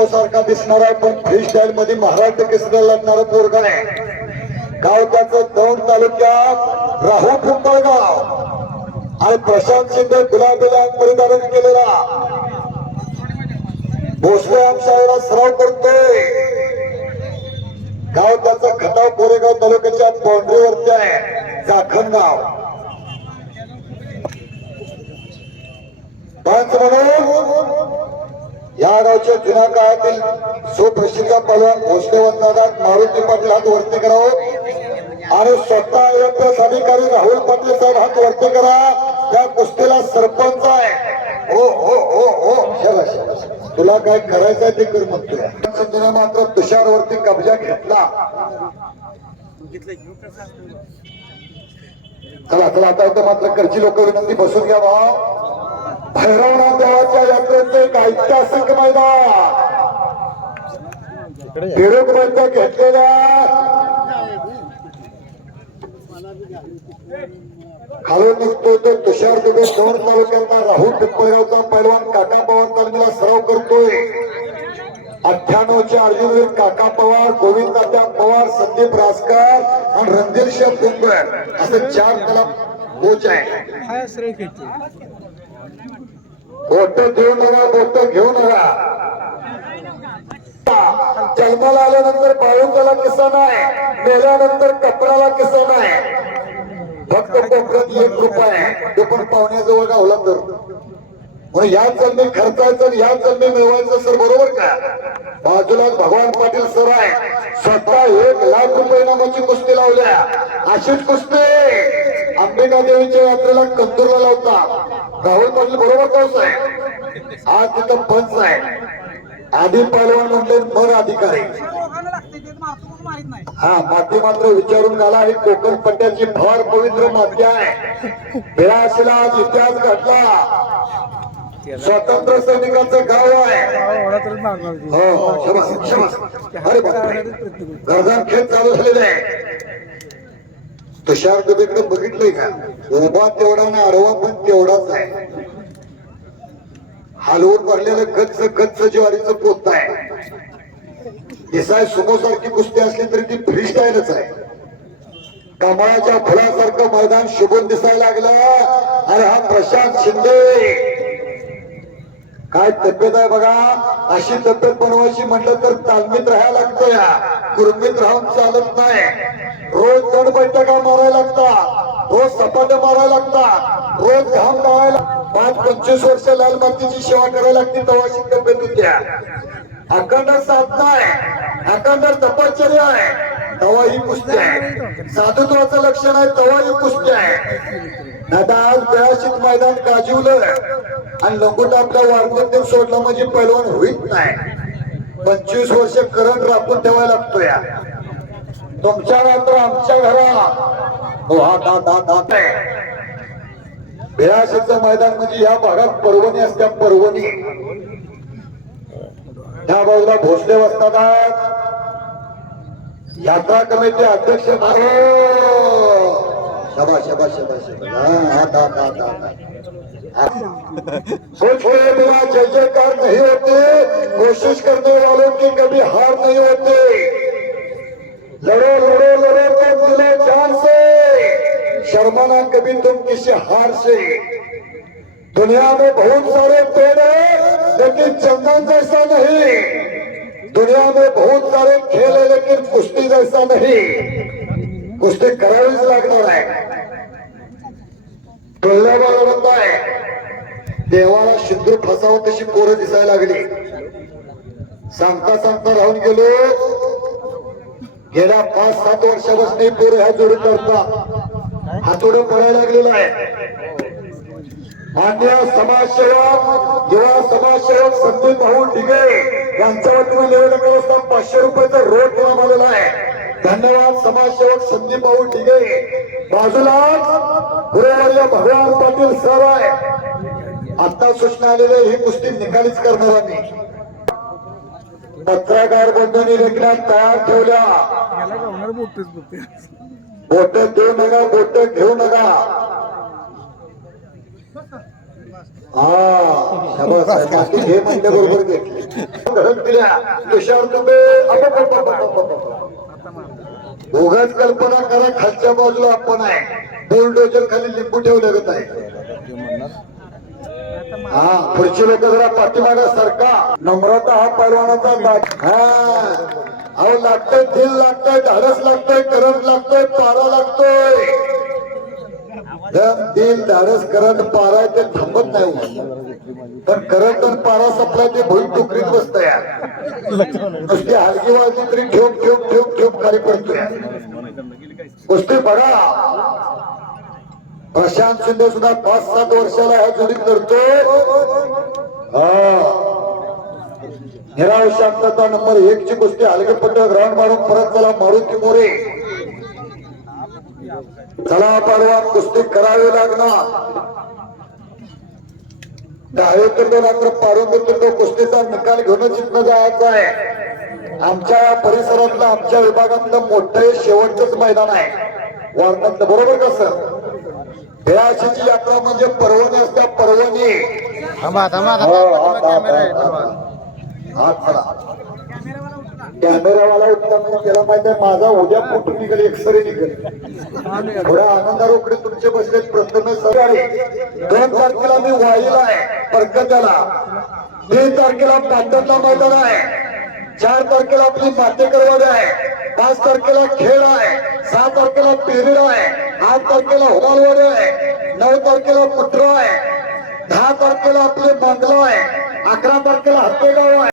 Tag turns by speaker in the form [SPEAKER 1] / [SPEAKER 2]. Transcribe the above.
[SPEAKER 1] Sumo सारखा दिसणार आहे पण फ्री स्टाईल मध्ये महाराष्ट्र केसरीला लढणारा पोरगा आहे. गाव त्याचं दौंड तालुक्यात राहू पिंपळगाव आणि प्रशांत शिंदे गुलाबीला परिधारण केलेला. भोसले आमशाळेला सराव करतोय. गाव त्याचं खटाव कोरेगाव तालुक्याच्या बाउंड्रीवरती आहे. जाखण गाव. पंच म्हणून या गावच्या जुन्या काळातील सुप्रसिद्ध पलवान भोसले वंदादात मारुती पाटील हात वरती करावं हो. आणि स्वतः आयोग्य अधिकारी राहुल पाटील साहेब हात वरती करा. त्या कुस्तीला सरपंच आहे. हो हो हो हो. शाबास, शाबास. तुला काय करायचंय ते कर म्हणतोय संजयने मात्र तुषार वरती कब्जा घेतला. चला चला आता मात्र करची लोक विनंती बसून घ्या भाऊ. भैरवनाथ देवाच्या यात्रेचं एक ऐतिहासिक मैदान. पेरुक बैठक घेतलेल्या खालून निघतोय तो तुषार दुबे दोन तालुक्यांना राहुल पिंपळगावचा पैलवान काका पवार तालुक्याला सराव करतोय. अठ्ठ्याण्णवचे अर्जुनवीर काका पवार गोविंद पवार संदीप रासकर आणि रणधीर शेख कुंभर असं चार त्याला कोच आहे बोट देऊ नका बोट घेऊ नका. जन्माला आल्यानंतर बाळूंगाला किस्सा नाही मेल्यानंतर कपड्याला किस्सा नाही. फक्त कोकणात एक रुपये आहे ते पण पाहुण्याजवळ गावला तर म्हणून या जन्मी खर्चायचं आणि या जन्मी मिळवायचं सर बरोबर का? बाजूला भगवान पाटील सर आहे स्वतः एक लाख रुपये नामाची कुस्ती लावल्या. अशीच कुस्ती! अंबिका देवीच्या यात्रेला कंदूरला लावता. राहुल पाटील बरोबर पाऊस आहे आज तिथं पंच आहे आधी पहिलवान म्हटले मग अधिकारी. हा माती मात्र विचारून झाला ही कोकण पट्ट्याची फार पवित्र माती आहे. बिराशीला आज इतिहास घडला. स्वतंत्र सैनिकांचं गाव आहे. हो, हो, अरे गरजा खेळ चालू झालेला आहे. तुषार कधी बघितलंय का? उभा तेवढा ना आडवा पण तेवढाच आहे. हालवून भरलेलं गच्च गच्च ज्वारीचं पोत आहे. दिसाय सुमोसारखी कुस्ती असली तरी ती फ्री स्टाईलच आहे. कमळाच्या फुलासारखं मैदान शुभून दिसायला लागलं. अरे हा प्रशांत शिंदे. काय तब्येत आहे बघा? अशी तब्येत बनवायची म्हटलं तर तालमीत राहायला लागतं या. कुर्मीत राहून चालत नाही. रोज दोन बैठका मारायला लागतात. रोज सपाट्या मारायला लागतात. रोज घाम गाळायला पाच पंचवीस वर्ष लाल मातीची सेवा करायला लागते तेव्हा तब्येत द्या. अखंड साधना आहे. अखंड तपश्चर्या आहे. तवा ही कुस्ती आहे. साधुत्वाचं लक्षण आहे तवा ही कुस्ती आहे. दादा आज बेळाशीत मैदान गाजवलं आणि लंगोट आपल्या वारकरी सोडला म्हणजे पैलवान होईत नाही. पंचवीस वर्ष करंट राखून ठेवायला लागतो या तुमच्या मात्र आमच्या घरात हो हा दा दा दा बेळाशीचं मैदान म्हणजे या भागात पर्वणी असत्या पर्वणी त्या बाजूला भोसले वसतात यात्रा कमिटी अध्यक्ष अरे शबा शबा शबा शबाश. हा, हा, दा, दा, दा, सोच बिना जय जयकार नहीं होते कोशिश करने वालों की कभी हार नहीं होती. जमाना कभी तुम किसी हार से। दुनिया में बहुत सारे पेड़ है लेकिन चंदन जैसा नहीं। दुनिया में बहुत सारे खेल है लेकिन कुश्ती जैसा नहीं। कुस्ती करावीच लागणार आहे टोलण्यावाला म्हणतो आहे देवाला शुद्र फसावं तशी पोरं दिसायला लागली। सांगता सांगता राहून गेलो। गेल्या पाच सात वर्षापासून पोरं ह्या जोडी करता हातोडं पडायला लागलेला आहे. मान्य समाजसेवक युवा समाजसेवक संदीप भाऊ ढिगे यांच्या वतीने निवडणूक व्यवस्था पाचशे रुपयाचा रोड देण्यात आलेला आहे. धन्यवाद समाजसेवक संदीप भाऊ ढिगे. बाजूलाच गुरुवर्य भगवान पाटील सर आहे. आता सूचना आलेले ही कुस्ती निकालीच करणार आम्ही. पत्रकार बंधूंनी देखील तयार ठेवल्या. बोट देऊ नका बोट घेऊ नका. हा हे बरोबर घेतले. कल्पना करा खालच्या बाजूला आपण आहे. बोलडोजर खाली लिंबू ठेवले आहे हा पुढची लोक जरा पाठीमागा सरका. नम्रता हा परवानाचा अहो लागतोय दिल लागतोय धाडस लागतोय करंट लागतोय पारा लागतोय. दिल धाडस करंट पारा आहे ते थांबत नाही हो. पण करंट आणि पारा सपलाय ते भुई टुकरीत बसतोय. नुसती हलकी वाजली तरी ठेवून ठेवून ठेवून ठेवून खाली पडतोय. गोष्टी बघा. प्रशांत शिंदे सुद्धा पाच सात वर्षाला ह्या जोडी करतो शांतता नंबर एक ची कुस्ती पट्ट ग्राउंड मारून परत चला मारुती मोरे. चला परवा कुस्ती करावी लागणार. डावे तर तो रात्र पारून देतो तो कुस्तीचा निकाल घेऊनच इथनं जायचा आहे. आमच्या परिसरातलं आमच्या विभागातलं मोठं शेवटचंच मैदान आहे. वारणातलं बरोबर का सर? यात्रा म्हणजे पर्वणी असत्या पर्वणी
[SPEAKER 2] थांबा थांबा
[SPEAKER 1] हो, हात, हात, चला. कॅमेरावाला उत्तम म्हणजे त्याला माहिती आहे माझा उद्या फोटो निघेल एक्सरे निघेल. थोड्या आनंदारोकडे तुमचे बसले प्रथम दोन तारखेला मी वाईला आहे परकत्याला तीन तारखेला पाटणला मैदान आहे. चार तारखेला आपली मातेकरवाडी आहे. पाच तारखेला खेळ आहे. सहा तारखेला पेरीड आहे. आठ तारखेला होमालवाडी आहे. नऊ तारखेला पुत्र आहे. दहा तारखेला आपले मंगला आहे. अकरा तारखेला हत्तेगाव आहे.